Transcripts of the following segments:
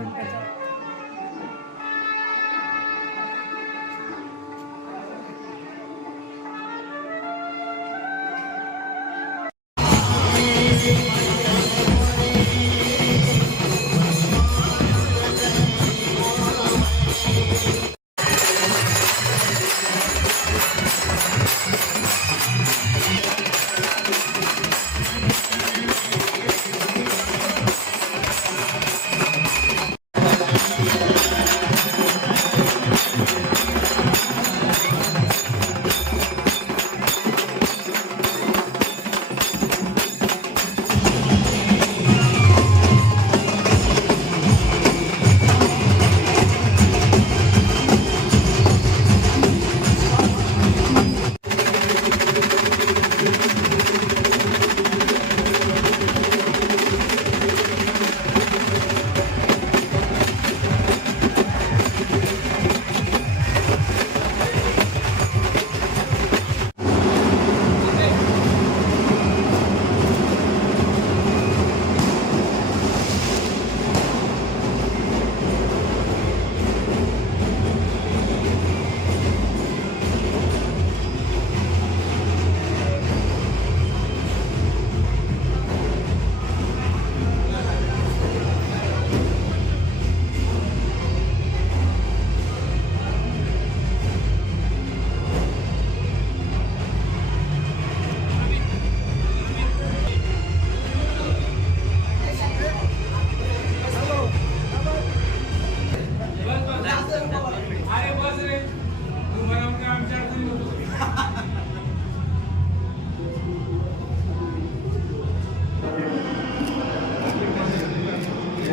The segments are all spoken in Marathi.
मिनिटं.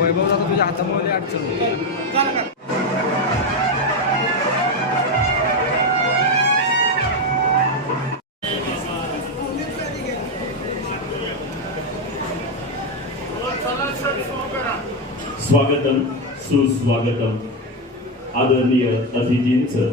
वैभव जाता तुझ्या हातामुळे अडचण होती. स्वागतम सुस्वागतम आदरणीय अतिथींचं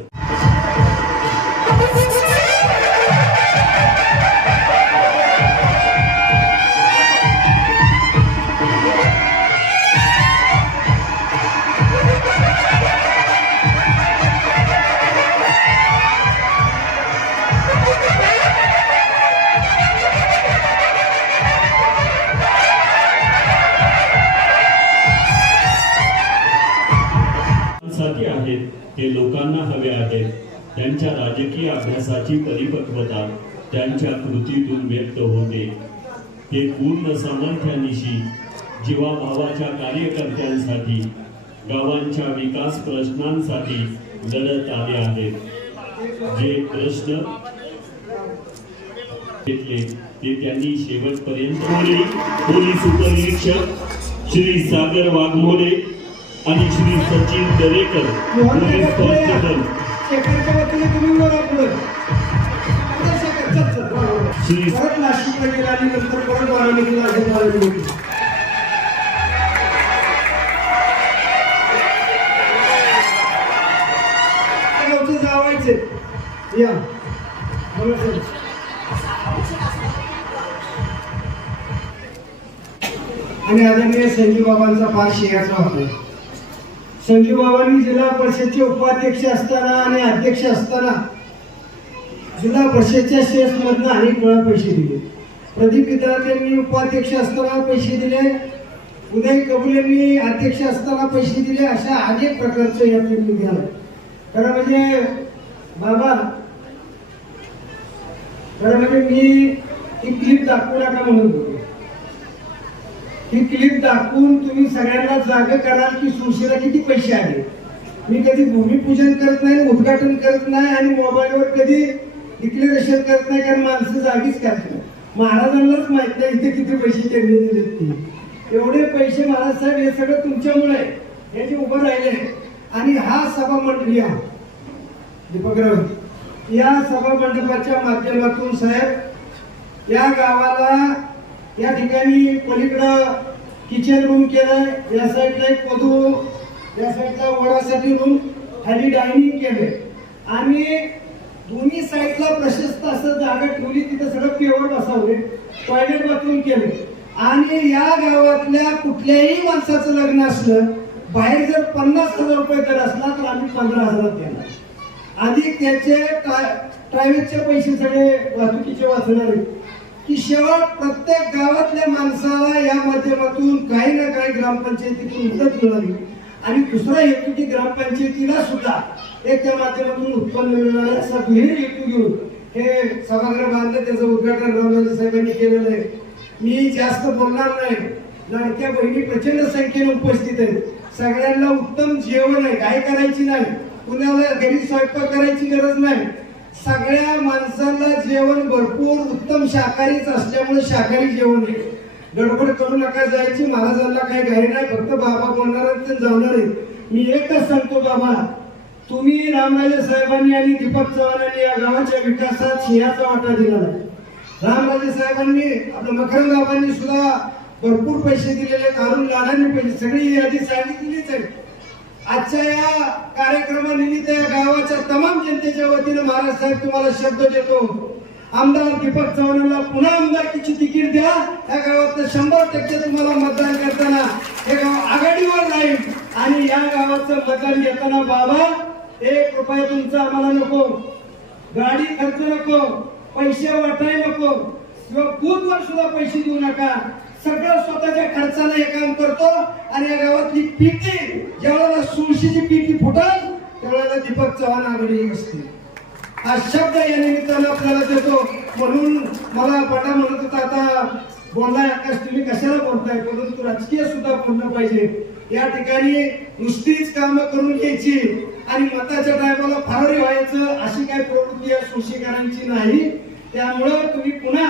आहेत ते लोकांना हवे आहेत. त्यांच्या राजकीय अभ्यासाची परिपक्वता त्यांच्या कृतीतून व्यक्त होते. ते पूर्ण सामर्थ्यानिशी जीवाभावाच्या कार्यकर्त्यांसाठी गावांच्या विकास प्रश्नांसाठी लढत आले आहेत. जे प्रश्न घेतले ते त्यांनी शेवटपर्यंत पोलीस उपनिरीक्षक श्री सागर वाघमोडे आणि श्री सचिन दरेकर पोलीस कॉन्स्टेबल श्री नाशिकला गेला आणि नंतर परत बारामतीला जावायचे या आणि आदरणीय संजीव बाबांचा फार शेअरचा होता. संजीव बाबांनी जिल्हा परिषदचे उपाध्यक्ष असताना आणि अध्यक्ष असताना जिल्हा परिषदच्या शेअर्स मधनं अनेक वेळा पैसे दिले. प्रदीप विद्यार्थ्यांनी उपाध्यक्ष असताना पैसे दिले. उदय कबूल यांनी अध्यक्ष असताना पैसे दिले. अशा अनेक प्रकारचे या फिल्म झाले. खरं म्हणजे बाबा खरं म्हणजे मी ही क्लिप दाखवू नका म्हणून बोलतो. ही क्लिप दाखवून तुम्ही सगळ्यांना जाग कराल की सुशिला किती पैसे आले. मी कधी भूमिपूजन करत नाही, उद्घाटन करत नाही आणि मोबाईलवर कधी डिक्लेरेशन करत नाही, कारण माणसं जागीच करतात. महाराजांनाच माहित नाही इथे किती पैसे त्यांनी दिले. एवढे पैसे महाराज साहेब हे सगळं तुमच्यामुळे हे जे उभं राहिले. आणि हा सभा मंडळी दीपकराव या सभा मंडपाच्या माध्यमातून साहेब या गावाला या ठिकाणी पलीकडं किचन रूम केलंय, या साईडला एक वधू, या साईडला वरासाठी रूम, खाली डायनिंग केलंय आणि दोन्ही साईडला प्रशस्त असं जागा ठेवली. तिथं सगळं पेवर बसवले, टॉयलेट बाथरूम केले. आणि या गावातल्या कुठल्याही माणसाचं लग्न असलं बाहेर जर 50,000 रुपये दर असला तर आम्ही 15,000 देणार. अधिक त्याचे ट्रॅव्हल्सचे पैसे सगळे वाहतुकीचे वाचणार आहेत की शेवट प्रत्येक गावातल्या माणसाला या माध्यमातून काही ना काही ग्रामपंचायतीतून मदत मिळाली. आणि दुसरा हेतू की ग्रामपंचायतीला सुद्धा एक त्या माध्यमातून उत्पन्न मिळणार असा दुहेरी हेतू घेऊन हे सभागृह बांधलं. त्याचं उद्घाटन रामराजे साहेबांनी केलेलं आहे. मी जास्त बोलणार नाही. लाडक्या बहिणी प्रचंड संख्येने उपस्थित आहेत. सगळ्यांना उत्तम जेवण आहे, काय करायची नाही, कुणाला घरी स्वयंपाक करायची गरज नाही. सगळ्या माणसांना जेवण भरपूर उत्तम शाकाहारीच असल्यामुळे शाकाहारी जेवण आहे. गडबड करू नका जायची. महाराजांना काही घाई नाही, फक्त बाबा बोलणार ते जाणार आहे. मी एकच सांगतो बाबा, तुम्ही रामराजे साहेबांनी आणि दीपक चव्हाणांनी या गावाच्या विकासात सिंहाचा वाटा दिला नाही. रामराजे साहेबांनी आपल्या मकरंद बाबांनी सुद्धा भरपूर पैसे दिलेले, अरुण लाडांनी पैसे, सगळी यादी सांगितलेलीच आहे. आजच्या या कार्यक्रमानिमित्त या गावाच्या तमाम जनतेच्या वतीने महाराज साहेब तुम्हाला शब्द देतो, आमदार दीपक चव्हाणांना पुन्हा आमदारकीची तिकीट द्या. या गावातलं 100% तुम्हाला मतदान करताना हे गाव आघाडीवर राहील. आणि या गावाचं मतदान घेताना बाबा 1 रुपया तुमचा आम्हाला नको, गाडी खर्च नको, पैसे वाटाय नको, किंवा बूथवर सुद्धा पैसे देऊ नका. सगळं स्वतःच्या खर्चाने हे काम करतो. आणि या गावातली पीटी ज्यावेळेला सुळशीची पीटी फुटल त्यावेळेला दीपक चव्हाण आघाडी असते. हा शब्द या निमित्तानं आपल्याला देतो. म्हणून मला पाटा म्हणत होता, आता बोललाय आकाश तुम्ही कशाला बोलताय, परंतु राजकीय सुद्धा बोलणं पाहिजे. या ठिकाणी नुसतीच कामं करून घ्यायची आणि मताच्या टायमाला फरारी व्हायचं अशी काही प्रवृत्ती या सुळशीकरांची नाही. त्यामुळं तुम्ही पुन्हा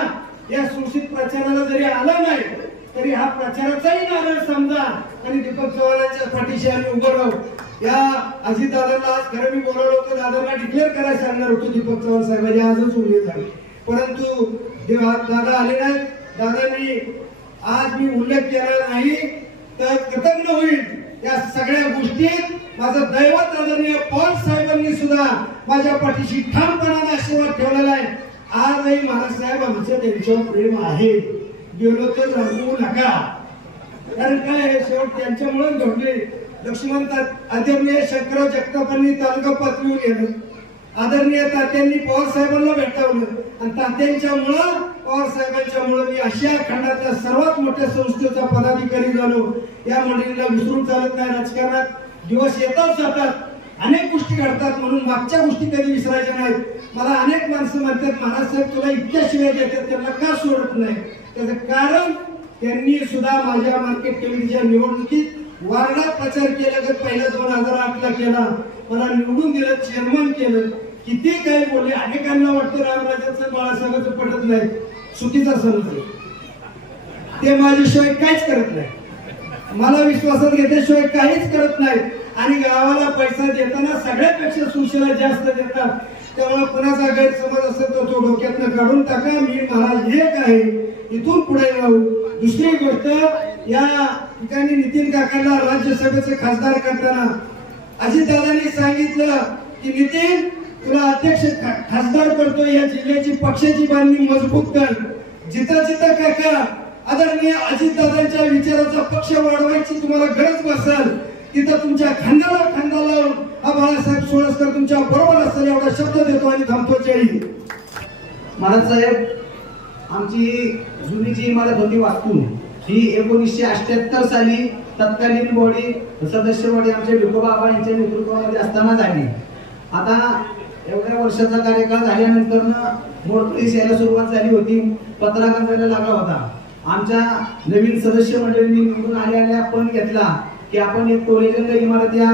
या सुळशीत प्रचाराला जरी आला नाही तरी हा प्रचाराचाही नारळ समजा आणि दीपक चव्हाणांच्या पाठीशी आम्ही उभं राहू. या अजित दादांना आज खरं मी बोलवलं होतं, दादांना डिक्लेअर करायला सांगणार होतो दीपक चव्हाण साहेबांनी, आजच उल्लेख झाले, परंतु दादा आले नाहीत. दादांनी आज मी उल्लेख केला नाही तर कृतज्ञ होईल. या सगळ्या गोष्टीत माझं दैवत आदरणीय पवार साहेबांनी सुद्धा माझ्या पाठीशी ठामपणाने आशीर्वाद ठेवलेला आहे. आजही महाराज साहेब आमचं त्यांच्यावर प्रेम आहे, गेलो तर राहू नका. कारण काय शेवट त्यांच्यामुळे घडले. लक्ष्मण आदरणीय शंकरराव जगतापांनी तालुका पातळीवर गेलं, आदरणीय तात्यांनी पवार साहेबांना भेटावलं आणि तात्यांच्यामुळं पवार साहेबांच्यामुळं मी आशिया खंडातल्या सर्वात मोठ्या संस्थेचा पदाधिकारी झालो. या मंडळीला विसरून चालत नाही. राजकारणात दिवस येतात जातात, अनेक गोष्टी घडतात, म्हणून मागच्या गोष्टी कधी विसरायच्या नाहीत. मला अनेक माणसं म्हणतात महाराज साहेब तुला इतक्या शिवाय देतात, त्यांना का सोडत नाही. त्याचं कारण त्यांनी सुद्धा माझ्या मार्केट कमिटीच्या निवडणुकीत वार्डात प्रचार केला, तर पहिल्या 2008ला केला, मला निवडून दिलं, चेअरमन केलं. किती काही बोलले. अनेकांना वाटतं रामराजांचं बाळासाहेबांचं पटत नाही, चुकीचा समज आहे. ते माझ्याशिवाय काहीच करत नाही, मला विश्वासात घेतल्याशिवाय काहीच करत नाही. आणि गावाला पैसा देताना सगळ्यापेक्षा सुशिला जास्त देतात. त्यामुळे कुणाचा गैरसमज असेल तर तो डोक्यातनं काढून टाका. मी महाराज एक आहे, इथून पुढे राहू. दुसरी गोष्ट, या ठिकाणी नितीन काकांना राज्यसभेचे खासदार करताना अजितदादांनी सांगितलं की नितीन तुला अध्यक्ष खासदार करतो, या जिल्ह्याची पक्षाची बांधणी मजबूत कर. जिथं जिथं काका आदरणीय अजितदादांच्या विचाराचा पक्ष वाढवायची तुम्हाला गरज बसेल तिथं तुमच्या खांद्याला खांदा लावून हा बाळासाहेब सोळसकर तुमच्या बरोबर असेल एवढा शब्द देतो आणि थांबतो. जय हिंद. महाराज साहेब, आमची जुनी जी इमारत होती वास्तू ही 1978 साली तत्कालीन बॉडी सदस्य बॉडी आमच्या विकोबाबा यांच्या नेतृत्वामध्ये असताना झाली. आता एवढ्या वर्षाचा कार्यकाळ झाल्यानंतर मोडकळीस यायला सुरुवात झाली होती, पत्रा गंजायला लागला होता. आमच्या नवीन सदस्य मंडळींनी निवडून आल्या पण घेतला की आपण एक कोलेजन इमारत या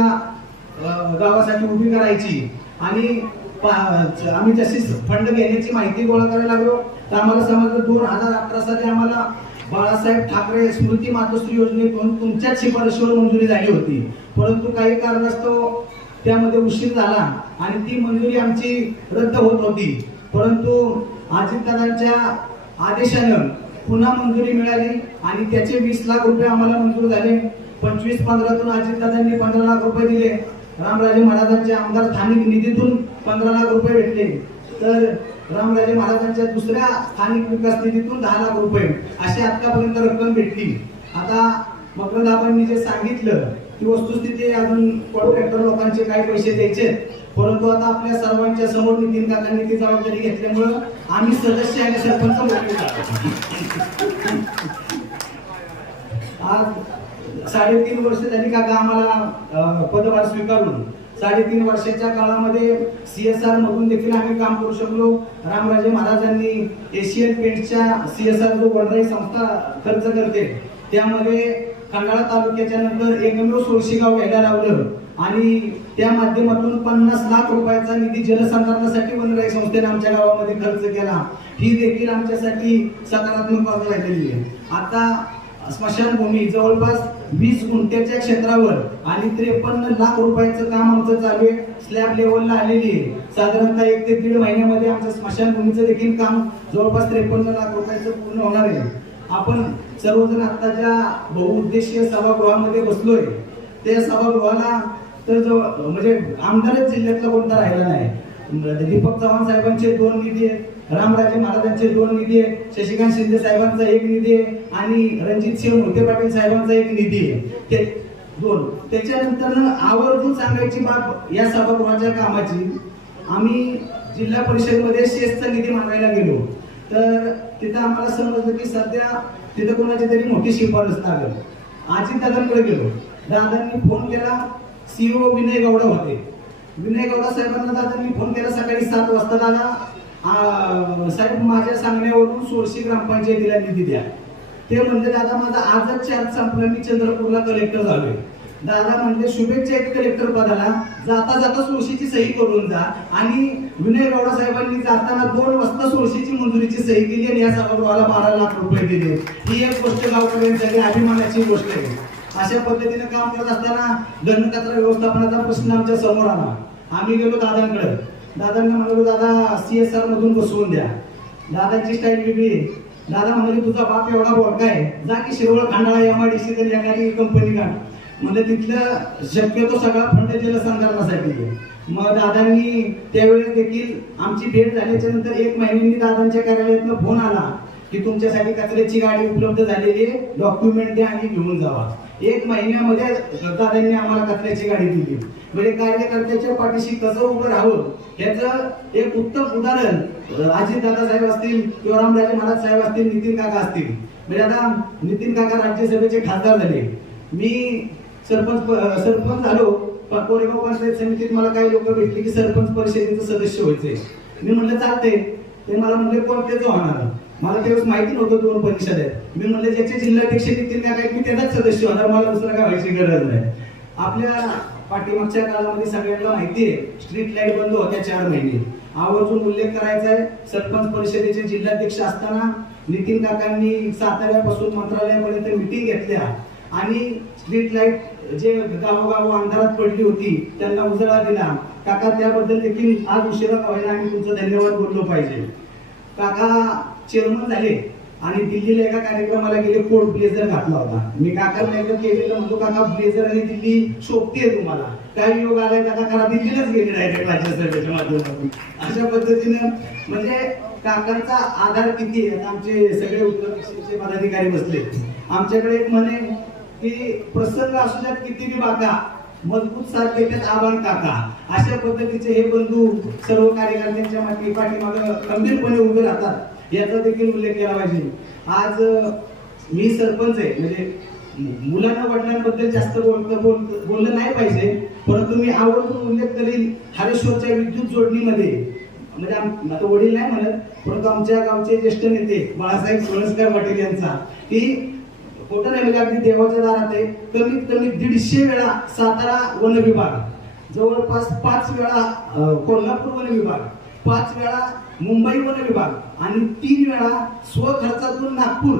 गावासाठी उभी करायची. आणि आम्ही जशी फंड घेण्याची माहिती गोळा करायला लागलो तर आम्हाला समजलं 2018 साली आम्हाला बाळासाहेब ठाकरे स्मृती मातोश्री योजनेतून तुमच्याच शिफारशीवर मंजुरी झाली होती. परंतु काही कारणास्तव त्यामध्ये उशीर झाला आणि ती मंजुरी आमची रद्द होत होती. परंतु अजितदादांच्या आदेशानं पुन्हा मंजुरी मिळाली आणि त्याचे 20 लाख रुपये आम्हाला मंजूर झाले. 25-15तून अजितदादांनी 15 लाख रुपये दिले. रामराजे महाराजांच्या आमदार स्थानिक निधीतून 15 लाख रुपये भेटले. तर रामराजे महाराजांच्या दुसऱ्या स्थानिक विकास निधीतून 10 लाख रुपये अशी आतापर्यंत रक्कम भेटली. आता मकरंदाबांनी जे सांगितलं की वस्तुस्थिती अजून कॉन्ट्रॅक्टर लोकांचे काय पैसे द्यायचे, परंतु आता आपल्या सर्वांच्या समोर नितीन काकांनी ती जबाबदारी घेतल्यामुळं आम्ही सदस्य आणि सरपंच मोकळे झालो. आज 3.5 वर्ष झाली काका आम्हाला पदभार स्वीकारून. 3.5 वर्षाच्या काळामध्ये CSR मधून देखील आम्ही काम करू शकलो. रामराजे महाराजांनी एशियन पेंट्सच्या CSR जो वडराई संस्था खर्च करते त्यामध्ये खंडाळा तालुक्याच्या नंतर एकमेव सोळशीगाव घ्यायला लावलं आणि त्या माध्यमातून 50 लाख रुपयाचा निधी जलसंधारणासाठी वनराई संस्थेने आमच्या गावामध्ये खर्च केला. ही देखील आमच्यासाठी सकारात्मक बाजू राहिलेली आहे. आता स्मशानभूमी जवळपास 20 गुंठ्याच्या क्षेत्रावर आणि 53 लाख रुपयाचं काम आमचं चालू आहे. स्लॅब लेवलला आलेली आहे. साधारणतः 1 ते 1.5 महिन्यामध्ये आमचं स्मशानभूमीचं देखील काम जवळपास 53 लाख रुपयाचं पूर्ण होणार आहे. आपण सर्वजण आता ज्या बहुउद्देशीय सभागृहामध्ये बसलोय त्या सभागृहाला तर म्हणजे आमदारच जिल्ह्यातला कोणता राहिला नाही. दीपक चव्हाण साहेबांचे 2 निधी आहेत, रामराजे महाराजांचे 2 निधी आहेत, शशिकांत शिंदे साहेबांचा 1 निधी आहे आणि रणजित सिंह मोहिते पाटील साहेबांचा 1 निधी आहे. ते 2. त्याच्यानंतर आवर्जून सांगायची बाब या सभागृहाच्या कामाची, आम्ही जिल्हा परिषदेमध्ये शेतचा निधी मागायला गेलो तर तिथं आम्हाला समजलं की सध्या तिथं कोणाची तरी मोठी शिफारस लागेल. अजितदादांकडे गेलो, दादांनी फोन केला. CEO विनय गौडा होते. विनय गौडा साहेबांना दादांनी फोन केला सकाळी 7 वाजता. दादा साहेब माझ्या सांगण्यावरून 16 ग्रामपंचायतीला निधी द्या. ते म्हणले दादा माझा आजच चार्ज संपला, मी चंद्रपूरला कलेक्टर झालोय. दादा म्हणले शुभेच्छा आहेत कलेक्टर पदाला, जाता जाता 16ची सही करून जा. आणि विनय गौडा साहेबांनी जाताना 2 वाजता 16ची मंजुरीची सही केली आणि या सभागृहाला 12 लाख रुपये दिले. ही एक गोष्ट गावकऱ्यांसाठी अभिमानाची गोष्ट आहे. अशा पद्धतीने काम करत असताना घनकचरा व्यवस्थापनाचा प्रश्न आमच्या समोर आला. आम्ही गेलो दादांकडे. दादांना म्हणालो दादा CSR मधून बसवून द्या. दादांची स्टाईल वेगळी. दादा म्हणाले तुझा बाप एवढा बोलका आहे, जा की शिरवळ खंडाळा MIDC तरी एखादी कंपनी काढ. म्हणजे तिथलं शक्यतो सगळा फंड जलसंधारणासाठी. मग दादांनी त्यावेळेस देखील आमची भेट झाल्याच्या नंतर 1 महिन्यांनी दादांच्या कार्यालयातून फोन आला की तुमच्यासाठी कचऱ्याची गाडी उपलब्ध झालेली आहे, डॉक्युमेंट द्या आणि घेऊन जावा. 1 महिन्यामध्ये दादांनी आम्हाला कचऱ्याची गाडी दिली. म्हणजे कार्यकर्त्याच्या पाठीशी कसं उभं राहावं याचं एक उत्तम उदाहरण अजितदादा साहेब असतील किंवा रामराजे महाराज साहेब असतील, नितीन काका असतील. म्हणजे आता नितीन काका राज्यसभेचे खासदार झाले, मी सरपंच झालो. कोरेगाव पंचायत समितीत मला काही लोक भेटले की सरपंच परिषदेचं सदस्य व्हायचे. मी म्हणलं चालते. ते मला म्हणले कोणत्याच होणार. मला त्यावेळेस माहिती नव्हतं 2 परिषद आहेत. मी म्हणले ज्याचे जिल्हाध्यक्ष नितीन काका मी त्याचाच सदस्य होणार, मला दुसरं काय व्हायची गरज नाही. आपल्या पाठीमागच्या काळामध्ये सगळ्यांना माहिती आहे स्ट्रीट लाईट बंद होत्या 4 महिने. आवर्जून उल्लेख करायचा आहे, सरपंच परिषदेचे जिल्हाध्यक्ष असताना नितीन काकांनी साताऱ्यापासून मंत्रालयापर्यंत मिटिंग घेतल्या आणि स्ट्रीट लाईट जे गावोगाव अंधारात पडली होती त्यांना उजळा दिला. काका त्याबद्दल देखील आज उशिरा का होईना आम्ही तुमचं धन्यवाद बोललो पाहिजे. काका चेअरमन झाले आणि दिल्लीला एका कार्यक्रमाला गेले, कोट ब्लेझर घातला होता. मी काकांना एकदा केलेलं म्हणतो काका ब्लेझर आणि दिल्ली शोभते तुम्हाला, काय योग आलाय काका, करा दिल्लीलाच गेले डायरेक्ट राज्यसभेच्या माध्यमातून. अशा पद्धतीनं म्हणजे काकांचा आधार किती आहे. आमचे सगळे उत्तर दक्षिणचे पदाधिकारी बसले. आमच्याकडे एक म्हणे की प्रसंग असू द्यात किती बी बाका, मजबूत साथ देतात आव्हान काका. अशा पद्धतीचे हे बंधू सर्व कार्यकर्त्यांच्या पाठीमागे खंबीरपणे उभे राहतात याचा देखील उल्लेख केला पाहिजे. आज मी सरपंच आहे, म्हणजे मुलांना वडिलांबद्दल जास्त बोललं नाही पाहिजे, परंतु मी आवर्जून उल्लेख करीन हरेश्वरच्या विद्युत जोडणीमध्ये. म्हणजे आता वडील नाही म्हणत, परंतु आमच्या गावचे ज्येष्ठ नेते बाळासाहेब सोळसकर पाटील यांचा की खोटं नाही म्हणजे अगदी देवाच्या दारात आहे. कमीत कमी 150 वेळा सातारा वन विभाग, जवळपास 5 वेळा कोल्हापूर वन विभाग, 5 वेळा मुंबई वन विभाग आणि 3 वेळा स्वखर्चातून नागपूर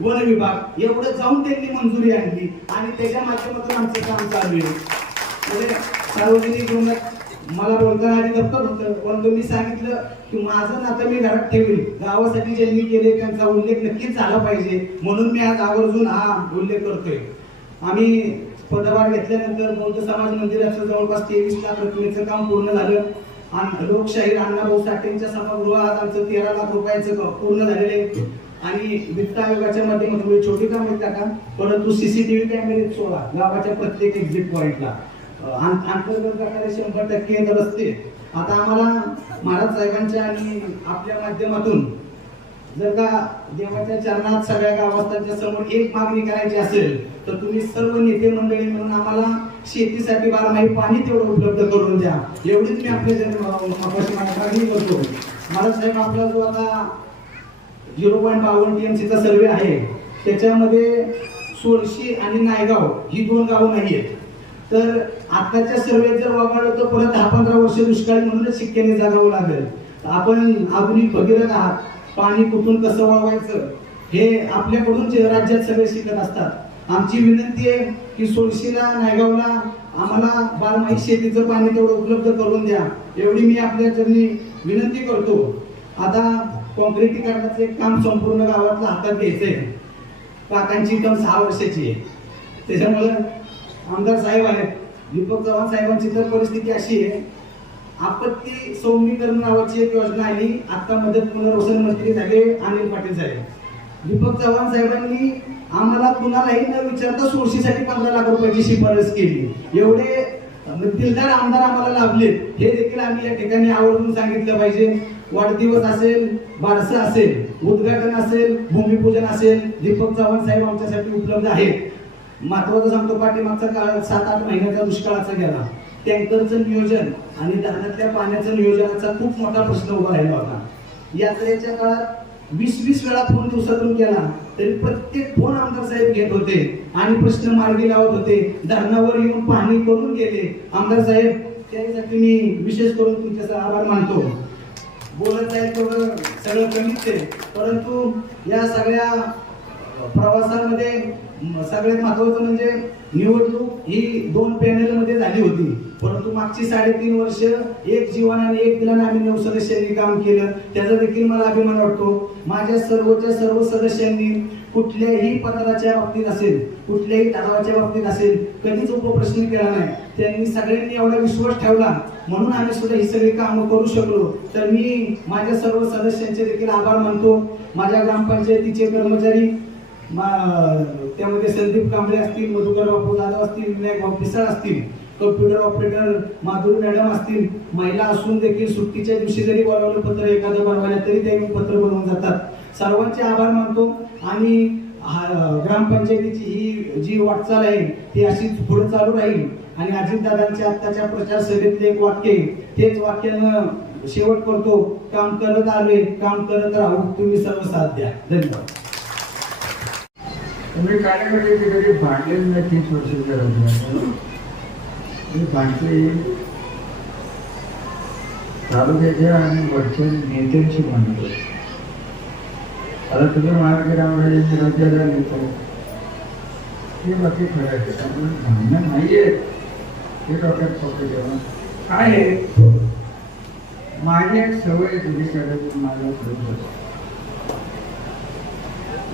वन विभाग एवढं जाऊन त्यांनी मंजुरी आणली आणि त्याच्या माध्यमातून आमचं काम चालू आहे. म्हणजे सार्वजनिक जीवनात मला बोलताना आधी दप्तर होतं, परंतु मी सांगितलं की माझं नातं मी घरात ठेवील. गावासाठी ज्यांनी केले त्यांचा उल्लेख नक्कीच झाला पाहिजे, म्हणून मी आज आवर्जून हा उल्लेख करतोय. आम्ही पदभार घेतल्यानंतर बौद्ध समाज मंदिराचं जवळपास 23 लाख रकमेचं काम पूर्ण झालं. आणि लोकशाहीर अण्णाभाऊ साठेंच्या सभागृहात आमचं 13 लाख रुपयाचं पूर्ण झालेलं आहे. आणि वित्त आयोगाच्या माध्यमातून छोटी काम आहेत का, परंतु सीसीटीव्ही कॅमेरे सोडा गावाच्या प्रत्येक एक्झिट पॉइंटला अंतर्गत जाणारे 100% रस्ते. आता आम्हाला महाराज साहेबांच्या आणि आपल्या माध्यमातून जर का देवाच्या चरणात सगळ्या गावस्तांच्या समोर एक मागणी करायची असेल तर तुम्ही सर्व नेते मंडळी मिळून आम्हाला शेतीसाठी 12 महिने पाणी तेवढं उपलब्ध करून द्या, एवढीच मी आपल्या मागणी करतो. महाराज साहेब, आपला जो आता 0.52 TMCचा सर्वे आहे त्याच्यामध्ये सोळशी आणि नायगाव ही 2 गावं नाही आहेत. तर आताच्या सर्वेत जर वापरलं तर परत 10-15 वर्ष दुष्काळी म्हणूनच शिक्क्याने जगावं लागेल. आपण आधुनिक भगीरथ आहात, पाणी कुठून कसं वळवायचं हे आपल्याकडून राज्यात सगळे शिकत असतात. आमची विनंती आहे की सोळशीला नायगावला आम्हाला 12 महिने शेतीचं पाणी तेवढं उपलब्ध करून द्या, एवढी मी आपल्या चरणी विनंती करतो. आता काँक्रिटीकरणाचं एक काम संपूर्ण गावातलं हातात घ्यायचंय. काकांची टर्म 6 वर्षाची आहे, त्याच्यामुळे आमदार साहेब आहेत, दीपक चव्हाण साहेबांची तर परिस्थिती अशी आहे, आपत्ती सौम्यीकरण नावाची एक योजना आली. आता मदत पुनर्वसन मंत्री झाले अनिल पाटील साहेब. दीपक चव्हाण साहेबांनी आम्हाला कुणालाही न विचारता सोळशीसाठी 15 लाख रुपयाची शिफारस केली. एवढे दिलदार आमदार आम्हाला लाभले, हे देखील आम्ही या ठिकाणी आवर्जून सांगितलं पाहिजे. वाढदिवस असेल, बारसं असेल, उद्घाटन असेल, भूमिपूजन असेल, दीपक चव्हाण साहेब आमच्यासाठी उपलब्ध आहेत. महत्वाचं सांगतो, पाठीमागचा काळ 7-8 महिन्याचा दुष्काळाचा गेला, टँकरचं नियोजन आणि धरणातल्या पाण्याचं नियोजनाचा खूप मोठा प्रश्न उभा राहिला होता. यात्रेच्या काळात 20-20 वेळा फोन दिवसातून केला तरी प्रत्येक फोन आमदार साहेब घेत होते आणि प्रश्न मार्गी लावत होते. धरणावर येऊन पाहणी करून गेले आमदार साहेब, त्यासाठी मी विशेष करून तुमचा आभार मानतो. बोलत जाईल तेवढं सगळं कमीच आहे, परंतु या सगळ्या प्रवासामध्ये सगळ्यात महत्वाचं म्हणजे निवडणूक ही 2 पॅनलमध्ये झाली होती, परंतु मागची 3.5 वर्ष एक जीवन आणि एक दिलाने आम्ही 9 सदस्यांनी काम केलं. त्याचा देखील मला अभिमान वाटतो. माझ्या सर्व सदस्यांनी कुठल्याही पत्राच्या बाबतीत असेल, कुठल्याही ठरावाच्या बाबतीत असेल, कधीच उपप्रश्न केला नाही. त्यांनी सगळ्यांनी एवढा विश्वास ठेवला म्हणून आम्ही सुद्धा ही सगळी कामं करू शकलो. तर मी माझ्या सर्व सदस्यांचे देखील आभार मानतो. माझ्या ग्रामपंचायतीचे कर्मचारी, त्यामध्ये संदीप कांबळे असतील, मधुकर बापू जाधव असतील, विनायक भाऊ पिसाळ असतील, कम्प्युटर ऑपरेटर माधुरी मॅडम असतील, महिला असून देखील सुट्टीच्या दिवशी जरी बोलावलं पत्र एखादं बनवायला तरी ते पत्र बनवून जातात. सर्वांचे आभार मानतो. आणि ग्रामपंचायतीची ही जी वाटचाल आहे ती अशीच पुढे चालू राहील. आणि अजितदादांच्या आत्ताच्या प्रचार सभेतले एक वाक्य, तेच वाक्यानं शेवट करतो, काम करत आलोय, काम करत राहू, तुम्ही सर्व साथ द्या. धन्यवाद. तुम्ही कार्यकर्ते कधी भांडले नाही 30 वर्ष करायचं भांडले तालुक्याच्या आणि वरच्या नेत्यांशी भांडतो. आता तुम्ही महाराष्ट्रामध्ये राज्याला नेतो हे बाकी खरं आहे, त्यामुळे भांडणं नाहीये हे डोक्यात फक्त जेव्हा काय आहे. माझी एक सवय तुझी करायची, माझा प्रयोग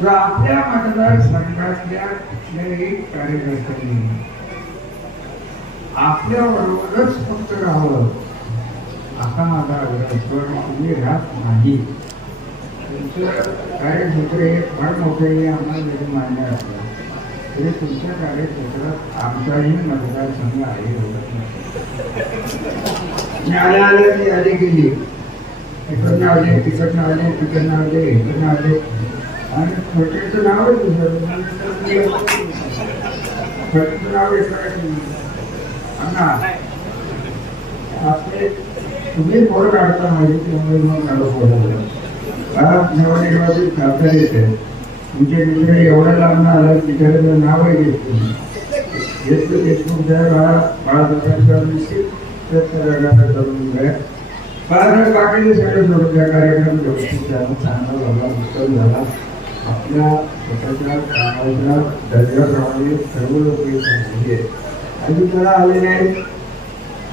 आपल्या मतदारसंघातल्या कुठल्याही कार्यकर्त्यांनी आपल्या बरोबरच फक्त राहावं असा माझा आग्रह. तुम्ही राहत नाही, तुमचं कार्यक्षेत्र हे फार मोठे हे आम्हाला जरी मान्य असलं तरी तुमच्या कार्यक्षेत्रात आमचाही मतदारसंघ आहे. मी आल्या ती यादी केली, इकडनं आले, तिकडनं आले, तिकडनं आले, इकडनं आले आणि खोट्याचं नाव नाव आपले तुम्ही पोरं काढता माहिती, त्यामुळे मग निवडणुकीमध्ये खासदार येते. तुमच्या मित्र एवढ्या लांब आला तिच्याकडे नावही घेतलं देशमुख साहेब बाळासाहेबांचा निश्चित प्रयत्न करून घ्या. बाळासाहेब बाकीचे सगळे सोडून त्या कार्यक्रम व्यवस्थित झाला, चांगला झाला, उत्तम झाला. आपल्या स्वतःच्या कामाच्या दर्जाप्रमाणे सर्व लोक झाले आणि त्याला आलेले आहेत.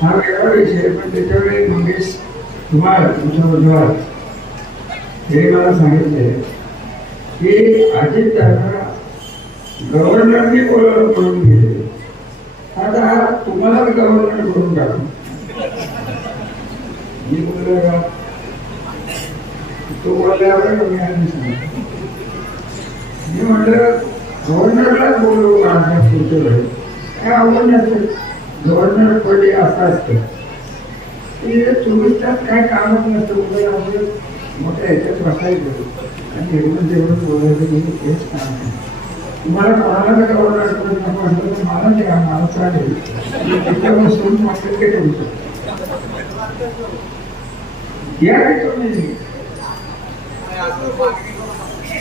हा वेगळा विषय, पण त्याच्यावेळी मंगेश तुम्हाला तुमच्या उद्योगात हे मला सांगितले की अजितदादा गव्हर्नरने करून गेले, आता तुम्हाला गव्हर्नर करून टाकू. मी बोललो का तो बोलल्यावर मी आधी सांगितलं मी म्हटलं गव्हर्नरलाच बोललो पुढच्या वेळेस काय आवड नसेल. गव्हर्नर पडले असं असतं की 24 तास काय कामच नसतं. उद्या आपलं मोठ्या ह्याच्यात बसायचं आणि एवढं तेवढं बोलायचं म्हणजे तेच काम आहे. तुम्हाला कोणाला जर गव्हर्नर नको असलं तर मला द्या, मला चालेल. तिथे बसून मात्र ते करू शकतो. या रे तुम्ही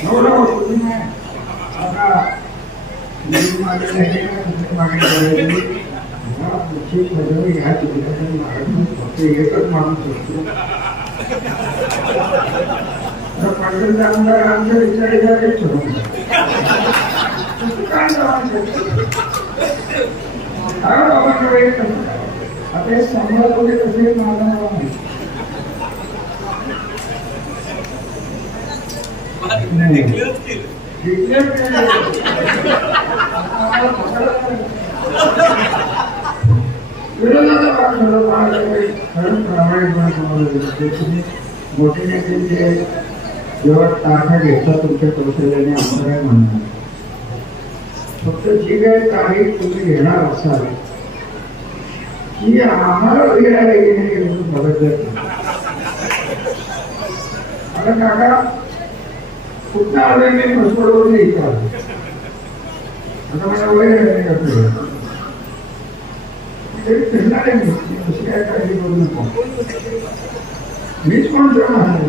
तुम्ही नाही आता मागे ह्या जिल्ह्यात फक्त एकच माणूस असतो. पंडित आमदार आमच्या विचारायचा ठरवून आता हे समाजामध्ये कसे माझा मोठे नेते जेव्हा तारखा घेतात तुमच्या कौशल्याने आमदार म्हणणार फक्त जी काही तारीख तुम्ही घेणार असाल की आम्हाला वेळ गेली मदत करते. आता काका कुठं आलं मी बसवडवर इथं आलो. आता मला वेळ करतो फिरणार आहे मी दुसरी काय काळजी करू नको. मीच कोणतं महाराज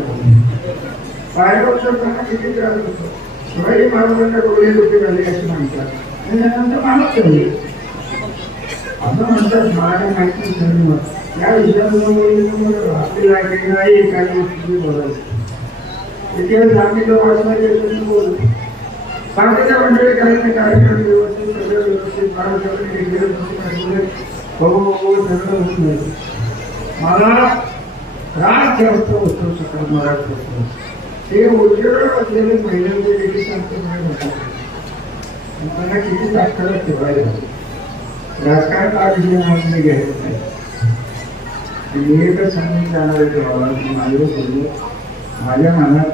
पायवर त्यांना किती त्रास होतो. शिवाजी महाराजांना डोळे डोके झाले असे म्हणतात आणि त्यानंतर मानत झाले असं म्हणतात. मला माहिती नाही या विषयाबद्दल आपली लागली नाही काही गोष्टी बोलायचं. इतिहास सांगितलं वाचवायचे बोलू बाकीच्या मंडळी करायचे कार्यक्रम व्यवस्थित सगळं व्यवस्थित सगळं होत नाही. मला त्रास जास्त होतो सकाळ महाराष्ट्र ते उजेड बसलेले महिलांचे किती सांगतो त्यांना किती तात्काळ ठेवायला राजकारण हा विषय मी घ्यायचं नाही. मी एकच सांगून जाणार आहे तेव्हा माझ्या बोललो माझ्या मनात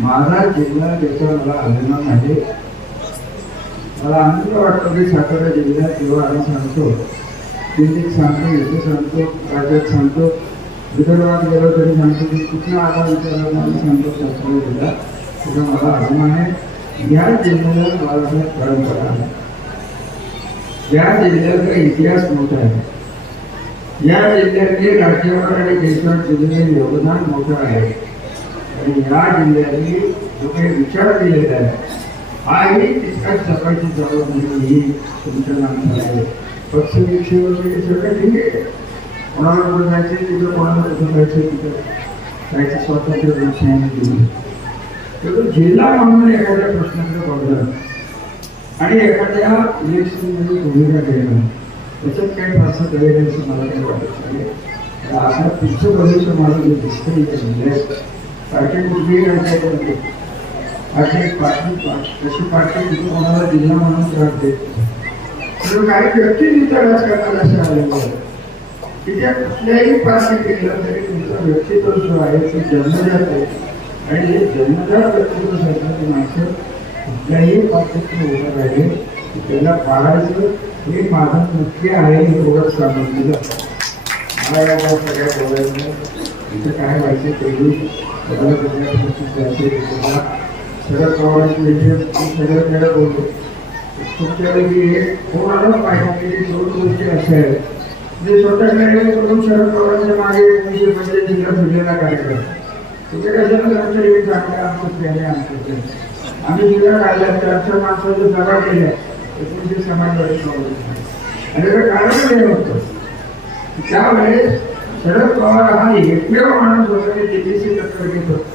माझा जिल्हा त्याचा मला अभिमान आहे. मला आनंद वाटतो की सातारा जिल्ह्यात जेव्हा आम्ही सांगतो दिल्लीत सांगतो इथे सांगतो राज्यात सांगतो विदर्भात गेलो तरी सांगतो की कुठला आला विचारला आम्ही सांगतो सातारा जिल्हा त्याचा मला अभिमान आहे. या जिल्ह्याला बाळासाहेब परंपरा आहे. या जिल्ह्याचा इतिहास मोठा आहे. या जिल्ह्यातले राज्यावर आणि देशावर दिलेले योगदान मोठं आहे आणि या जिल्ह्याने जो काही विचार दिलेला आहे हाही तितकाच जपायची जबाबदारी ही तुमच्या नामावर आहे. पक्षविषय वगैरे सगळं ठीक आहे. कोणाला कुठं जायचं तिथं कोणाला कुठं जायचं तिथं जायचं स्वातंत्र्य लोकशाहीने दिलं. तर जिल्हा म्हणून एखाद्या प्रश्नाचं बघणं आणि एखाद्या इलेक्शनमध्ये भूमिका घेणं त्याच्यात काही फारसं कळेल असं मला काही वाटत नाही. आता पुढचं भविष्य मला जे दिसतं इथे जिल्ह्यात पार्टी कुठलीही राज्यात अशी पार्टी तशी पार्टी तिथे कोणाला जिल्हा म्हणून त्रास देत तर काही व्यक्ती तिथं राजकारणाला असं आलेलं आहे की त्या कुठल्याही पार्टी केलं तरी तुमचं व्यक्तित्व जो आहे ते जन्मजात आहे आणि जे जन्मजात व्यक्तित्व असतात ते माणसं कुठल्याही पार्टीतून उभं राहिले त्याला पाळायचं हे माझं नक्की आहे हे एवढंच सांगून दिलं. मला या सगळ्या बोलायचं इथं काय व्हायचं तेही मला कुठल्या शरद पवारांची विषय सगळं त्याला बोलतो. तुमच्या वेळी कोणाला पाहिजे की दोन गोष्टी अशा आहेत जे स्वतःकडे करून शरद पवारांच्या मागे 1985 जिल्हा फिरलेला कार्यक्रम तुझे कशाला आमच्या चांगल्या आमचं प्रेम आहे आमचं आम्ही जिल्हा काढल्या 400 माणसाच्या सभा केल्या 19 समाजवादी आणि त्याचं कारण हे होतं त्यावेळेस शरद पवार हा एकमेव माणूस होता की दिल्लीची टक्कर घेत होता.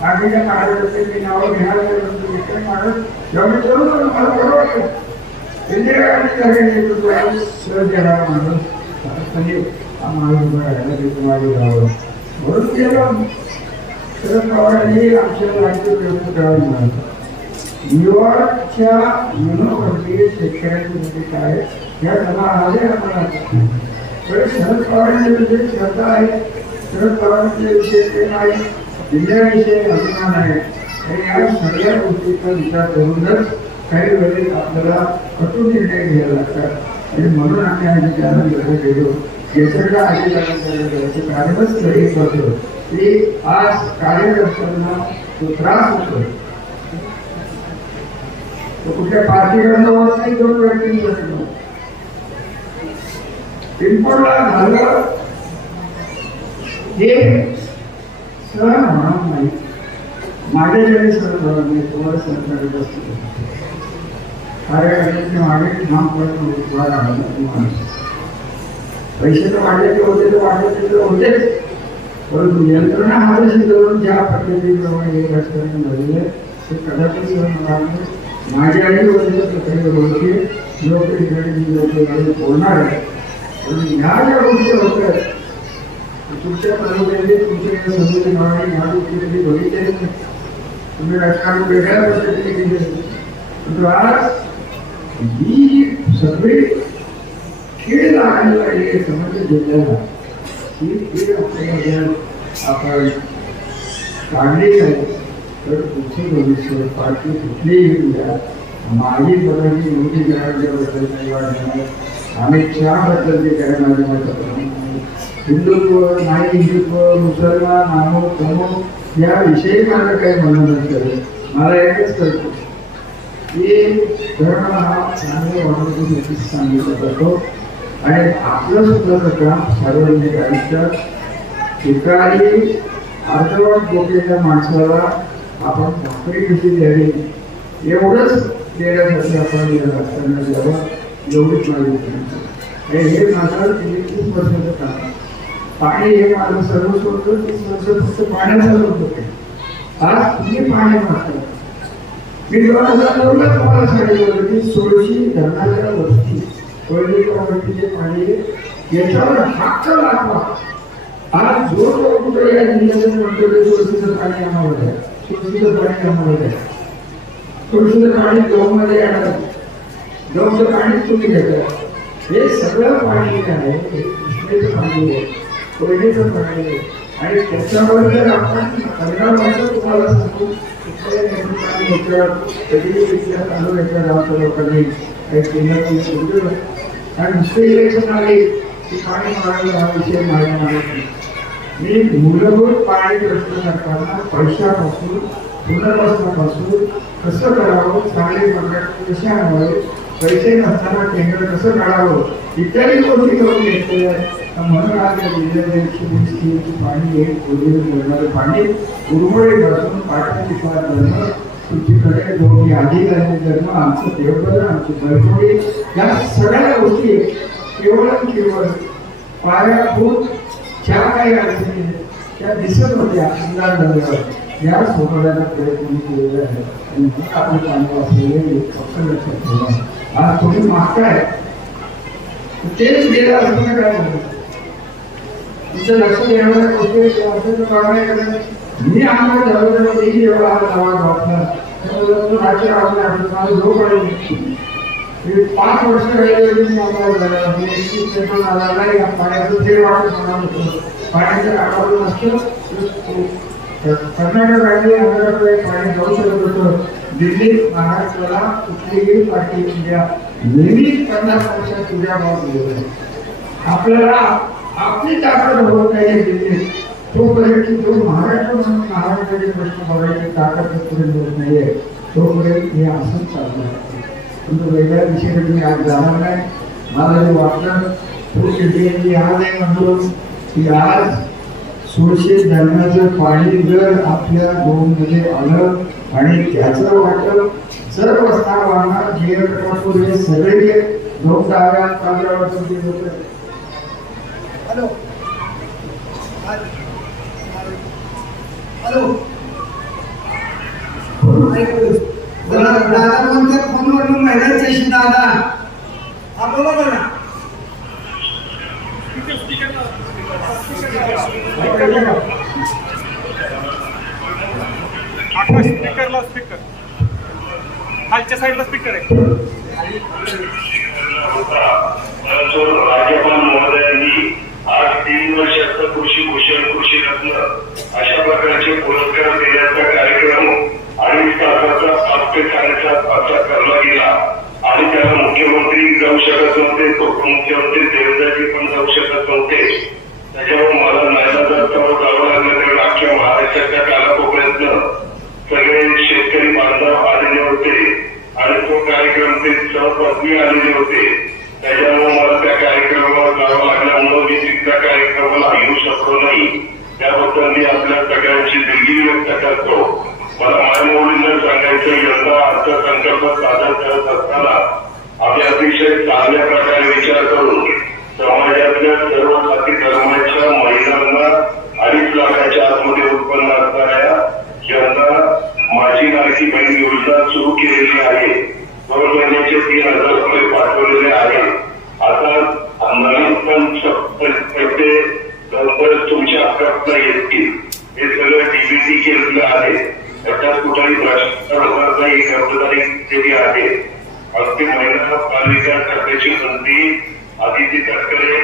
बाकीच्या कार्यकर्त्यांची नावं घेणार नाही माणूस जेव्हा मी करू मला बरं वाटतं इंदिरा गांधी शरद येणारा माणूस हा माणूस उभा राहिला की तुम्हाला जावं म्हणून गेलं. शरद पवारांनी आमच्या राज्य प्रयत्न करावे म्हणाला न्यूयॉर्कच्या युनिव्हर्सिटी शेतकऱ्यांची भूमिका आहे या समाजाने आम्हाला शरद पवारांचे विषयी श्रद्धा आहे. शरद पवारांचे विषय प्रेम आहे. जिल्ह्याविषयी अभिमान आहे. आणि या सगळ्या गोष्टीचा विचार करूनच काही वेळेस आपल्याला कठोर निर्णय घ्यायला लागतात आणि म्हणून आम्ही आज त्याला गेलो निसर्ग अधिकारांचं कारणच एक होतं की आज कार्यकर्त्यांना तो त्रास होतो तो कुठल्या पार्टीकडनं होत नाही दोन व्यक्तींकडनं पिंपळला झालं हे सहन होणार नाही माझ्याकडे सहन होणार नाही तुम्हाला सहन करत असतो कार्यकर्त्यांचे मागे नाम पडून तुम्हाला पैसे तर वाढले ते होते तर वाढले तर होतेच परंतु यंत्रणा हाताशी धरून ज्या पद्धतीप्रमाणे हे राजकारण झालेलं आहे ते कदाचित सहन होणार नाही माझ्याही वडील काही गोष्टी लोक इकडे लोक बोलणार आहे पण ह्या ज्या गोष्टी होत आहेत तुमच्या तालुक्यामध्ये तुमच्या समुदायाने ह्या गोष्टी कधी बघितलेच नाही तुम्ही राजकारण वेगळ्या पद्धतीने केले परंतु आज ही सगळी खेळ लागायला लागली समज जिल्ह्याला ही खेळ आपल्याला आपण काढली आहे तर पुढचे भविष्य पार्टी कुठलीही उद्या माजी पदाची मोठी करायच्याबद्दल काही वाढणार अमित शहाबद्दल जे काय माझे मत हिंदुत्व नाही हिंदुत्व मुसलमान अमुक तमुक याविषयी माझं काही म्हणणं नसतं मला एकच कळतं की धर्म हा चांगल्या वाढवण्यासाठी सांगितला जातो आणि आपलं सुद्धा काम सार्वजनिक आयुष्यात एकाही अर्धवट डोक्याच्या माणसाला आपण भाकरी कशी द्यावी एवढंच देण्यासाठी आपण या राजकारणात द्यावं एवढीच माझी हे माझं 30 वर्षाचं काम पाणी हे माझं सर्वस्व होतं 30 वर्ष फक्त पाण्याचं होतं आज तुम्ही पाणी मागता मी 2009ला तुम्हाला सांगितलं होतं की 16 धरणाच्या वरती वरतीचे पाणी याच्यावर हक्क लागवा आज जो कुठे या जिल्ह्याचं म्हणतो ते तुळशीचं पाणी आम्हाला द्या तुळशीचं पाणी आम्हाला द्या तुळशीचं पाणी गहूमध्ये येणार गहूचं पाणी तुम्ही घेता हे सगळं पाणी आहे हे कृष्णेचं पाणी आहे कोयनेचं पाणी आहे आणि त्याच्यावर जर आपण 15 वर्ष तुम्हाला सांगू कधी तालुक्याच्या गावच्या लोकांनी काही केंद्रातून सोडलं आणि दुसरे इलेक्शन आले की पाणी मागायला हा विषय मागे मागत नाही मी मूलभूत पाणी प्रश्न सरकारला पैशापासून पुनर्वसनापासून कसं करावं चांगले कॉन्ट्रॅक्ट कसे आणावे पैसे नसताना केंद्र कसं काढावं इत्यादी गोष्टी करून घेतलेल्या आहेत म्हणून आज या जिल्ह्याच्या 120 पाणी हे कोल्हेर धरणाचं पाणी उर्मळीपासून पाटण विभाग धरणं तुमच्याकडे दोन्ही अधिकारी धरणं आमचं देवघर आमची बरकोडी या सगळ्या गोष्टी केवळ केवळ पायाभूत ज्या काही अडचणी त्या दिसत होत्या अंदाज झाल्यावर या सोडवण्याचा प्रयत्न केलेला आहे आणि आपण चांगलं असलेले फक्त लक्षात ठेवा आज तुम्ही मागताय तेच गेलं असं काय झालं तुमचं लक्ष देणाऱ्या गोष्टी मी आम्हाला धर्ममध्ये एवढा हा आवाज वाटला राज्य आपल्या लोक आले 5 वर्ष राहिले मी आम्हाला पेट्रोल आला नाही पाण्याचं जे वाटत होणार होतं पाण्याच्या काळावर नसतं कर्नाटक राज्य आंध्राकडे पाणी जाऊ शकत होतं दिल्लीत महाराष्ट्राला कुठलीही पार्टी इंडिया नेहमीच 50 वर्षात तुझ्या भाव दिलेला आहे आपल्याला आपली ताकद होत आहे दिल्लीत तोपर्यंत जो महाराष्ट्र म्हणून महाराष्ट्राचे प्रश्न बघायची ताकद जोपर्यंत होत नाहीये तोपर्यंत हे असंच चालू आहे परंतु वेगळ्या विषयाकडे मी आज जाणार नाही मला जे वाटलं मी आज आहे म्हणतो की आज 16 धरणाचं पाणी जर आपल्या दोनमध्ये आलं आणि त्याचं वाटलं जर बसणार वाहणार हे सगळे लोक डाव्या कांद्यावर होते हॅलो हॅलो दादा कोणत्या फोनवरून महिन्याचे दादा हा बोला बघा स्पीकरला स्पीकर खालच्या साईडला स्पीकर आहे राज्यपाल महोदयांनी आज 3 वर्षाचं कृषी भूषण कृषी रत्न अशा प्रकारचे पुरस्कार देण्याचा कार्यक्रम पत्नी आलेले होते. त्याच्यामुळे मला त्या कार्यक्रमाला जावं लागल्यामुळे मी तिथल्या कार्यक्रमाला येऊ शकलो नाही. त्याबद्दल मी आपल्या सगळ्यांची दिलगिरी व्यक्त करतो. मला मायमोडींना सांगायचं, यंदा अर्थसंकल्प सादर करत असताना आम्ही अतिशय चांगल्या प्रकारे विचार करून समाजातल्या सर्व जाती धर्माच्या महिलांना 2.5 लाखाच्या आतमध्ये उत्पन्न असणाऱ्या यंदा माझी लाडकी बहीण योजना सुरू केलेली आहे. 2 महिन्याचे 3,000 रुपये पाठवलेले आहे. आता नवीन पैसे तुमच्या अकाउंटला येतील. हे सगळं डीबीटी केलेलं आहे. त्याच्यात कुठेही भ्रष्टाचार होणार नाही, खबरदारी केली आहे. अगदी महिला पालिका खात्याची मंत्री आदिती तटकरे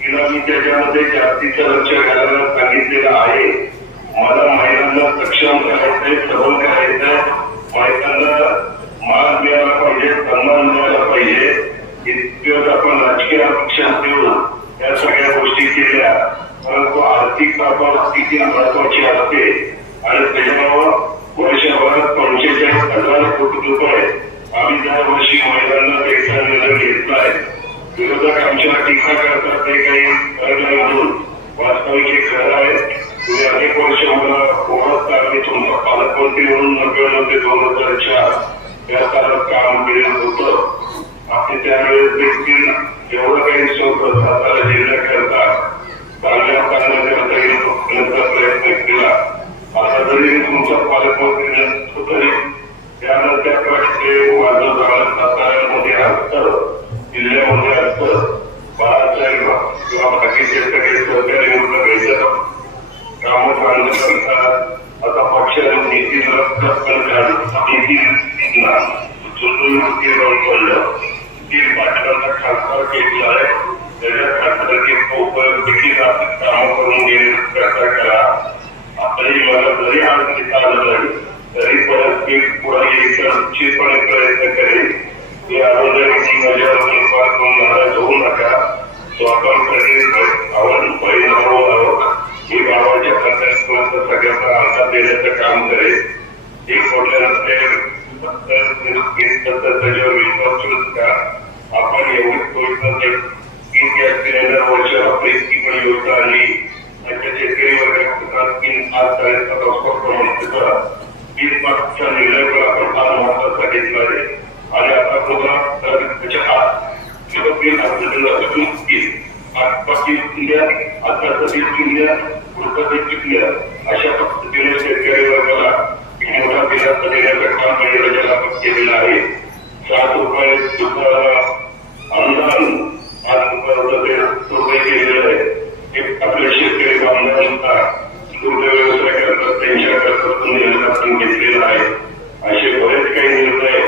तिला मी त्याच्यामध्ये जास्तीचं लक्ष घालायला सांगितलेलं आहे. मला महिलांना सक्षम करायचंय, सबल करायचंय. महिलांना मान मिळाला पाहिजे, सन्मान मिळाला पाहिजे. इतकं आपण राजकीय पक्षात देऊन या सगळ्या गोष्टी केल्या. परंतु आर्थिक बाबत किती महत्वाची असते आणि त्याच्यामुळे वर्षभरात 45,000 कोटी रुपये आम्ही दरवर्षी महिलांना द्यायचा निर्णय घेतलाय. विरोधक आमच्या टीका करतात ते काही खरं नाही म्हणून. वास्तविक हे खरं आहे. तुम्ही अनेक वर्ष मला ओळखता. मी तुमचा पालकमंत्री म्हणून नव्याण्णव होते 2004 त्या काळात काम केलेलं होतं. आपले त्यावेळेस देखील एवढं काही सातारा जिल्ह्याकरता चांगल्या करता येईल प्रयत्न केला. आता जरी तुमचा पालकमंत्री नसतो तरी त्यानंतर माझं झालं साताऱ्यामध्ये असतं, जिल्ह्यामध्ये असतं. बाळासाहेब किंवा बाकीचे सगळे सहकारी मुलं भेटत कामं चांगलं करतात. आता पक्षाने नीती पडलं. 3 पाटलांना खासदार केलेला आहे. त्याच्या खासदारकीचा उपयोग देखील कामं करून घेण्याचा प्रयत्न करा. आताही मला जरी आज घेता आलं नाही तरी परत मी पुढे निश्चितपणे प्रयत्न करेन की अगोदर माझ्या नाराज होऊ नका. स्वातंत्र्याचे आव्हान परिणाम मी गावाच्या पंचायत सगळ्यांना आधार देण्याचं काम करेन. एक म्हटल्यानंतर त्याच्यावर विश्वास ठेवून का आपण एवढीच योजना 3 गॅस सिलेंडर वर्ष आपली इतकी पण योजना आली. त्याच्या शेतकरी वर्गात 3-5 प्रमाण 20 मार्चचा निर्णय पण आपण फार महत्वाचा घेतला आहे. आणि आता पुन्हा त्याच्या अशा पद्धतीने शेतकरी वर्गाला मोठा दिलासा देण्याचं काम आपण केलेलं आहे. 7 रुपये अनुदान 8 रुपये केलेलं आहे. हे आपल्या शेतकरी बांधवांना दुग्ध व्यवसाय करतात त्यांच्या करता आपण घेतलेला आहे. असे बरेच काही निर्णय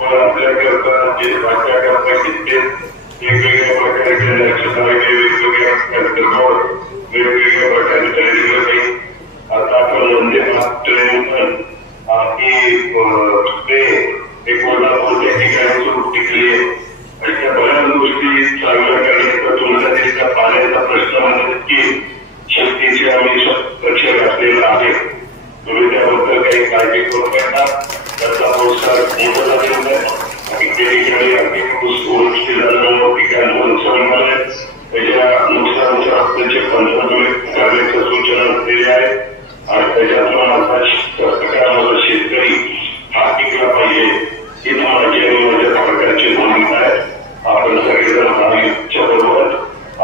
पण आपल्याकरता जे राज्याकरता घेतले वेगवेगळ्या प्रकारे वेगवेगळ्या प्रकारे केलेलं काही. आता आपण वंदे ट्रेन एक कोल्हापूर त्या ठिकाणी सुरू केली आहे. अशा बऱ्याच गोष्टी चांगल्या करण्याचा तुमच्या देशाच्या पाण्याचा प्रश्न म्हणजे की शक्तीचे आम्ही लक्ष घातलेलं आहे. तुम्ही त्याबद्दल काही काळजी करू नका. त्याचा प्रोत्साहन मोठा झालेला आहे. अगदी पिकांमध्ये त्याच्या नुकसानाच्या हप्त्याचे पंचनामे करण्याच्या सूचना दिलेल्या आहेत. आणि त्याच्यातून आता सरकारमध्ये शेतकरी हा टिकला पाहिजे ही माझी आणि माझ्या सरकारची भूमिका आहे. आपण सगळेजण महायुतीच्या बरोबर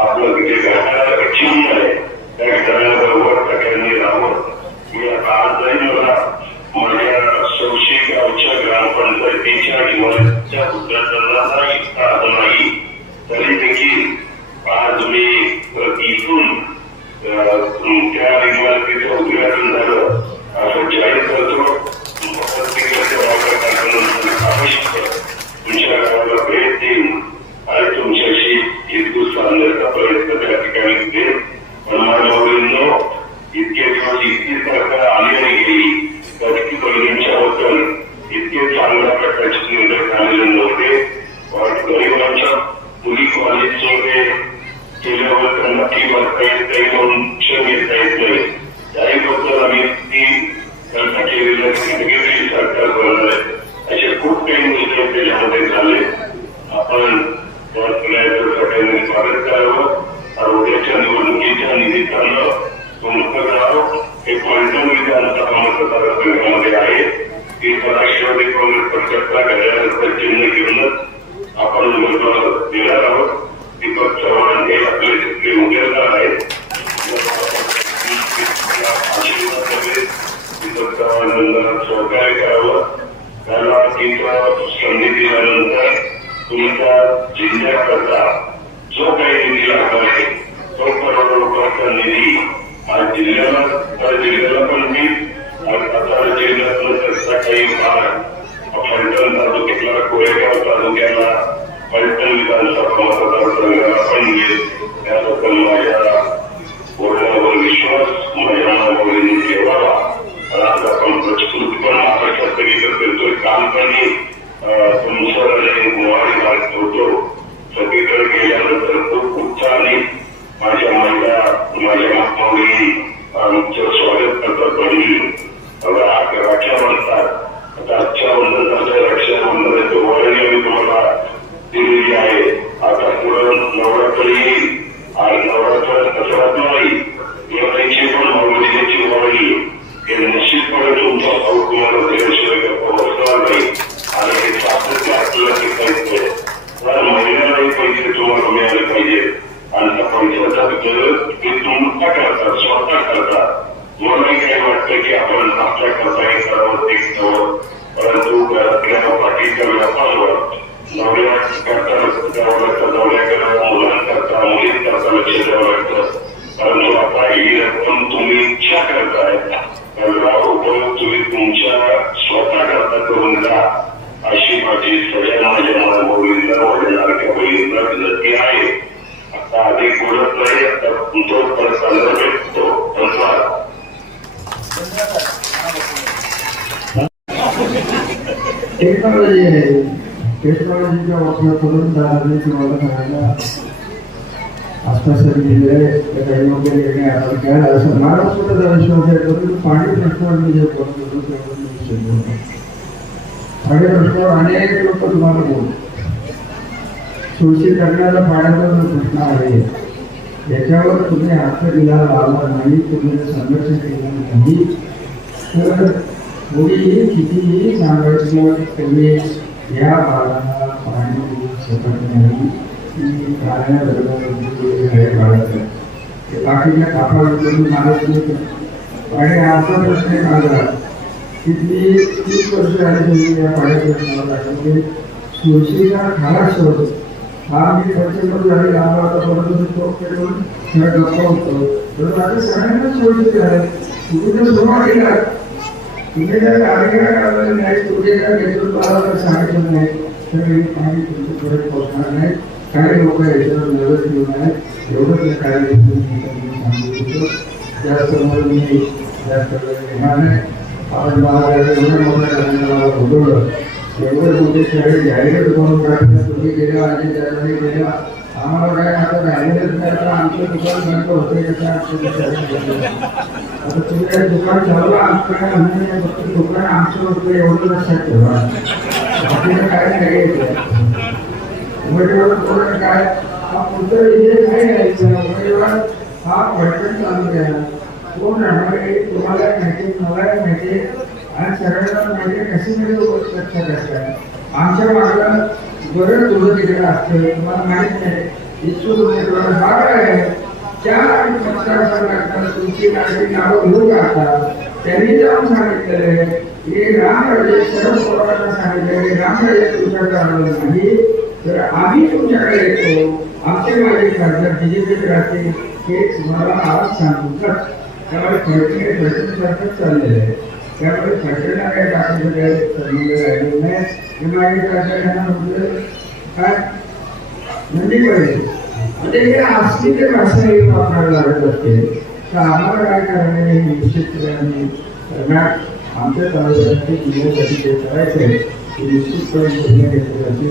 आपलं तिथे घटनाचं चिन्ह आहे त्या घटनाबरोबर सगळ्यांनी राहावं. मी आता आजही मला माझ्या सौशी गावच्या ग्रामपंचायतीच्या इमारतीच्या उद्घाटनाचा इच्छा नाही तरी देखील आज मी इथून त्या इमारतीचं उद्घाटन झालं असं जाहीर करतो. तुमच्या गावाला भेट देईन आणि तुमच्याशी हिंदू साधण्याचा प्रयत्न त्या ठिकाणी केले. पण माझ्या वडिलांनो इतके दिवस इतकी सरकार आली आणि गेली तर बहिणींच्या बद्दल इतके चांगल्या प्रकारचे निर्णय झालेले नव्हते. गरिबांच्या मुली कॉलेजमध्ये केल्यावर त्यांना फी भरता येत नाही म्हणून शिक्षण घेता येत नाही. त्याहीबद्दल आम्ही ती केलेल्या सरकार बनवलं आहे. असे खूप काही निर्णय त्याच्यामध्ये झाले. तुमचं गाव हे पलटण विधानसभा मतदारसंघामध्ये आहे. ही राष्ट्रवादी काँग्रेस पक्षाचा घड्याळाचं चिन्ह घेऊनच आपण उमेदवार देणार आहोत. दीपक चव्हाण हे आपले तिथले उमेदवार आहेत. दीपक चव्हाण सहकार्य करावं. त्याला तिथं संधी दिल्यानंतर तुमच्या जिल्ह्याकरता जो काही निधी लागणार आहे तो करोडो रुपयाचा निधी आज जिल्ह्याला पण मी सातारा जिल्ह्यातलं त्याचा काही भाग फलटण तालुक्याला, कोरेगाव तालुक्याला, फलटण विधानसभा मतदारसंघाला पण मिळेल. त्याबद्दल माझ्या बोलण्यावर विश्वास माझ्या मनामध्ये ठेवावा. आज आपण प्रस्तुत पण महाराष्ट्रात करतोय. कालपणी तुमचं गुवारी मार्ग होतो. सगळीकडे गेल्यानंतर खूप उत्साहाने माझ्या महिला, माझ्या मागणी आमचं स्वागत करतात. बहिणी राख्या म्हणतात. आता रक्षाबंधन झालं. रक्षाबंधनाची वळणी मी तुम्हाला दिलेली आहे. आता पुढं नवरात्री येईल. आज नवरात्र दसरात नाही, दिवाळीची पण भाऊबीजेची वळणी हे निश्चितपणे तुमचा भाऊ तुम्हाला दिल्याशिवाय गप्पा बसणार नाही. आणि हे सातत्य आपल्याला शिकायचं. तर महिन्यालाही पैसे तुम्हाला मिळाले पाहिजे. आणि त्या पैशाचा गरज ते तुमचा करतात, स्वतः करतात. मलाही काही वाटतं की आपण आपल्या करता हे करावं, ते करावं. परंतु घरातल्या पाठीच्या व्यापारावर नवऱ्या करता नवऱ्या करावं, मुलांकरता मुलींकरता लक्ष द्यावं लागतं. परंतु आता ही रक्कम तुम्ही इच्छा करताय त्याचा उपयोग तुम्ही तुमच्या स्वतः करता करून द्या अशी माझी सगळ्या माझ्या मुलींना, माझ्या लाडक्या मुलींना विनंती आहे. आता अधिक बोलत नाही. आता तो परत चालला भेटतो. धन्यवाद. टेक्नॉलॉजी आहे. टेक्नॉलॉजीचा वापर करून दादाने तुम्हाला करायला आश्वासन दिले. काही वगैरे आपण काय असं मला सुद्धा जरा विश्वास आहे. परंतु पाणी प्रश्नावर मी जे बोलतो तेव्हा मी विषय बोलतो. पाणी प्रश्नावर अनेक लोक तुम्हाला बोलतात. सुरक्षित करण्याचा पाण्याचा जो प्रश्न आहे त्याच्यावर तुम्ही हात दिला लावला नाही, तुम्ही संघर्ष केला नाही तर कोणीही कितीही सांगायचं तुम्ही या भागाला पाणी देऊ शकत नाही. की बाकीच्या कापाला मारत नाही. आणि असा प्रश्न माझा की मी 30 वर्ष आली या पाण्याच्या प्रश्नावर. सुरक्षेचा खरा शोध हा मी खर्च झाले आला होता. परंतु तो गप्पा होतो. तर माझ्या सगळ्यांना सोडले आहे. तुम्ही जर सुरुवात केला, तुम्ही जर कार्यक्रम करायला नाही, तुम्ही जर नेतृत्वाला सांगितलं नाही तर हे पाणी तुमच्याकडे पोहोचणार नाही. काही लोक याच्यावर नजर ठेवून आहेत. एवढंच या कार्यक्रम सांगितलं. त्यासमोर मी जास्त घेणार नाही. आपण मला एवढं मोठ्या कार्यक्रमाला बोलवलं. एवढे मोठे शहर जाहीर करून टाकलं. तुम्ही गेल्या आणि त्यासाठी गेल्या आम्हाला काय आता राहिलेलंच नाही. तर आमचं दुकान बंद होते आता तुम्ही काय दुकान चालू आमचं काय म्हणणं नाही. फक्त दुकान आमचं होतं एवढं लक्षात ठेवा. आपल्याला काय नाही उमेदवार काय हा पुढचा विजय काय घ्यायचा. उमेदवार हा फलटण तालुक्या कोण राहणार आहे तुम्हाला माहिती, मला माहिती आणि सगळ्यांना माहिती. कशी म्हणजे लक्षात असतात. आमच्या मागला बरं तुझं तिकडे असतं तुम्हाला माहित नाही. इच्छुक उमेदवार भाग आहे. 4 आणि 5 लागतात. तुमची काही नावं घेऊ लागतात. त्यांनी जाऊन सांगितलेलं की रामराजे शरद पवारांना सांगितलं रामराजे तुमच्याकडे आलं नाही तर आम्ही तुमच्याकडे येतो. आमचे माझे खासदार बीजेपीचे राहते हे तुम्हाला आज सांगू. त्यामुळे फलटणसारखंच चाललेलं आहे. त्यामुळे फलटणला काही टाकायचं काही संबंध राहिलेलं नाही. हे माझे खासदारांना म्हणजे काय म्हणजे पाहिजे म्हणजे हे अस्मिते भाषा ही वापरायला लागत असते. तर आम्हाला काय करायला हे निश्चितपणे करणार. आमच्या तालुक्यासाठी जिल्ह्यासाठी जे करायचं आहे ते निश्चितपणे जिल्ह्यासाठी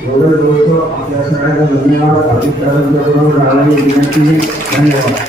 एवढं बोलतो. आपल्या सगळ्यांना धन्यवाद. अधिकाऱ्यांच्याबरोबर राहणारी विनंती. धन्यवाद.